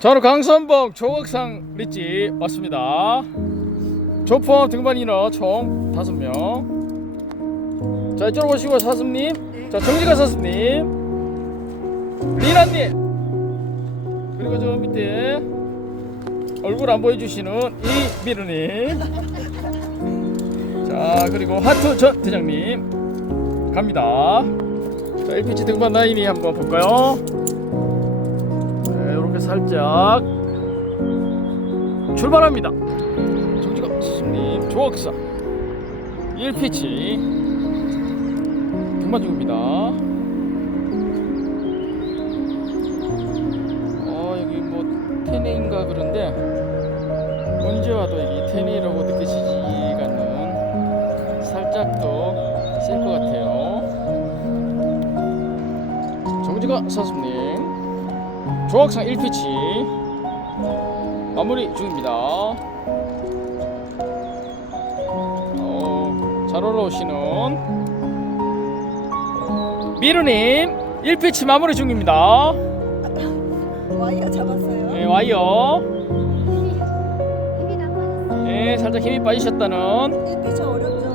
저는 강선봉 조각상 리지 왔습니다. 조포 등반 인원 총 다섯 명. 자 이쪽으로 오시고 사슴님, 자 정지가 사슴님, 리나님, 그리고 저 밑에 얼굴 안 보여주시는 이미르님, 자 그리고 하트 전 대장님 갑니다. 자 1피치 등반 라인이 한번 볼까요? 네, 이렇게 살짝 출발합니다. 정지가 스님 조악사 1피치 등반 중입니다. 어 여기 뭐 테네인가 그런데 언제 와도 이 테네라고 느껴지지가 않는 살짝 더 셀 것 같아요. 정지가 사수님 조각상 1피치 마무리 중입니다. 어, 잘 올라오시는 미루님 1피치 마무리 중입니다. 와이어 잡았어요. 네, 와이어. 네, 살짝 힘이 빠지셨다는 1피처 어렵죠?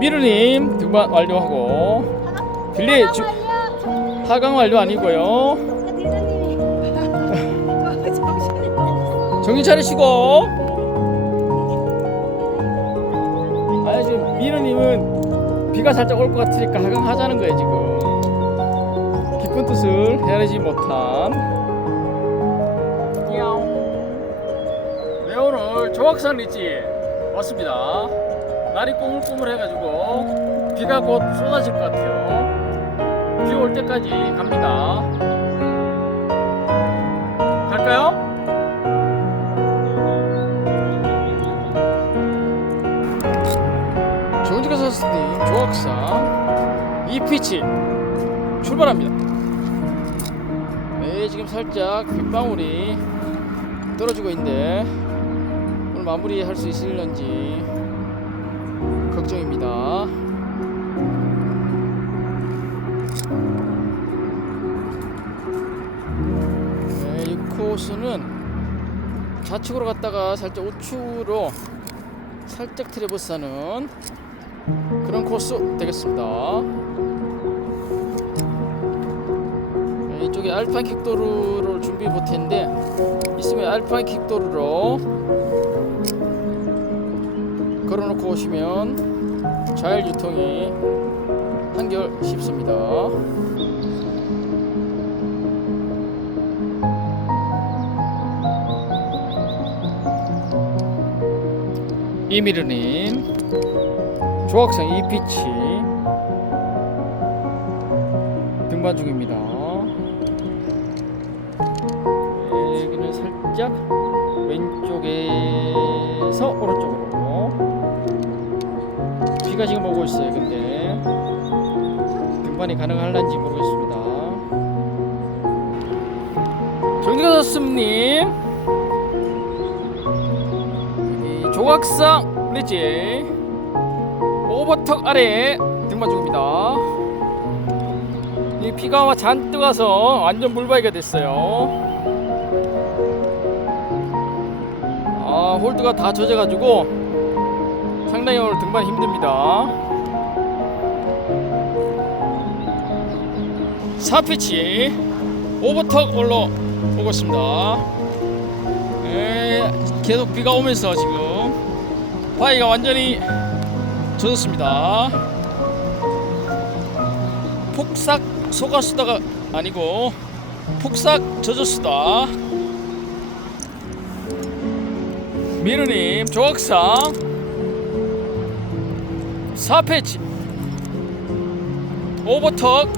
미루님 등반 완료하고 빌리 주. 하강 완료 아니고요. 없어. 정신 차리시고. 아 지금 미르님은 비가 살짝 올 것 같으니까 하강하자는 거예요 지금. 깊은 뜻을 헤아리지 못한. 네 오늘 조악산 리지 왔습니다. 날이 꾸물꾸물해가지고 비가 곧 쏟아질 것 같아요. 비 올 때까지 갑니다. 갈까요? 정지가 선수님 조각상 2피치 출발합니다. 네, 지금 살짝 빗방울이 떨어지고 있는데 오늘 마무리할 수 있을런지 걱정입니다. 코스는 좌측으로 갔다가 살짝 우측으로 살짝 트레버스하는 그런 코스 되겠습니다. 네, 이쪽에 알파인 킥도루를 준비해 볼 텐데 있으면 알파인 킥도루로 걸어놓고 오시면 좌일 유통이 한결 쉽습니다. 이미르님 조각상 2피치 등반 중입니다. 네, 여기는 살짝 왼쪽에서 오른쪽으로 비가 지금 오고 있어요. 근데 등반이 가능할런지 모르겠습니다. 정지가 님 여기 조각상 리지 오버턱 아래 등반 중입니다. 이 비가 잔뜩 와서 완전 물바위가 됐어요. 아 홀드가 다 젖어가지고 상당히 오늘 등반 힘듭니다. 4피치 오버턱 올라오고 있습니다. 예, 계속 비가 오면서 지금 바위가 완전히 젖었습니다. 폭삭 속았수다가 아니고 폭삭 젖었수다. 미르님 조각상 4패치 오버턱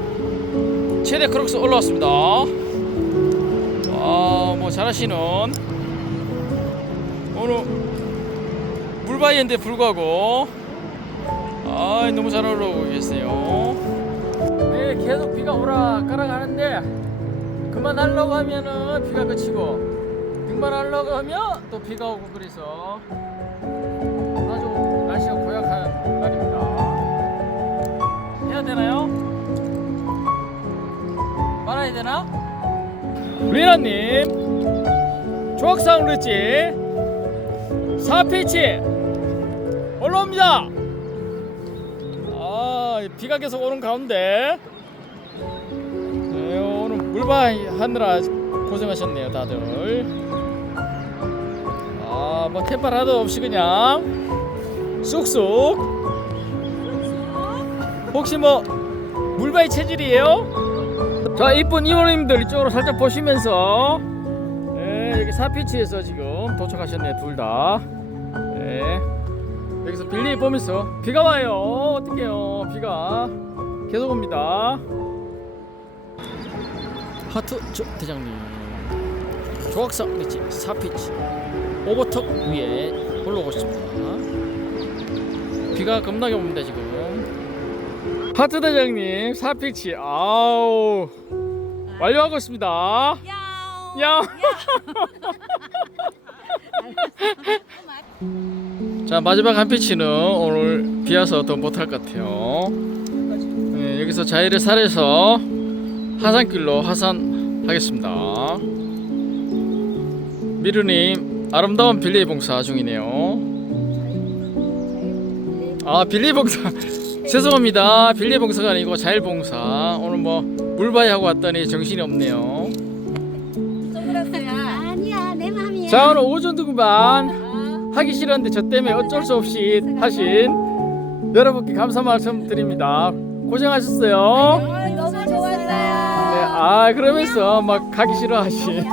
최대 크록스 올라왔습니다. 와뭐 잘하시는 오늘 물바위인데 불구하고 아 너무 잘 올라오고 계세요. 네 계속 비가 오락가락 하는데 그만 하려고 하면은 비가 그치고 등반 하려고 하면 또 비가 오고 그래서 아주 날씨가 고약한 날입니다. 해야 되나요? 말아야 되나? 리나님 조각상 르지 4피치 올라옵니다. 아 비가 계속 오는 가운데. 네, 오늘 물바위 하느라 고생하셨네요 다들. 아뭐 템팔 하도 없이 그냥 쑥쑥. 혹시 뭐 물바위 체질이에요? 자 이쁜 이모님들 이쪽으로 살짝 보시면서 네, 여기 사피치에서 지금 도착하셨네요 둘 다. 네. 여기서 빌리 보면서 비가 와요. 어떡해요. 비가. 계속 옵니다. 하트 저 대장님. 조각상 리치 사피치. 오버턱 위에 올라오고 있습니다. 비가 겁나게 옵니다 지금. 하트 대장님 사피치. 아우. 완료하고 있습니다. 야. 자 마지막 한 피치는 오늘 비와서 더 못할 것 같아요. 네, 여기서 자리를 살해서 하산길로 하산하겠습니다. 미르님 아름다운 빌리 봉사 중이네요. 아 빌리 봉사 죄송합니다. 빌리 봉사가 아니고 자일 봉사. 오늘 뭐 물바위 하고 왔더니 정신이 없네요. 아니야 내 맘이야. 자 오늘 오전 등반 하기 싫었는데 저 때문에 어쩔 수 없이 하신 여러분께 감사 말씀 드립니다. 고생하셨어요. 너무 좋았어요. 네, 아 그러면서 막 가기 싫어하신. 야,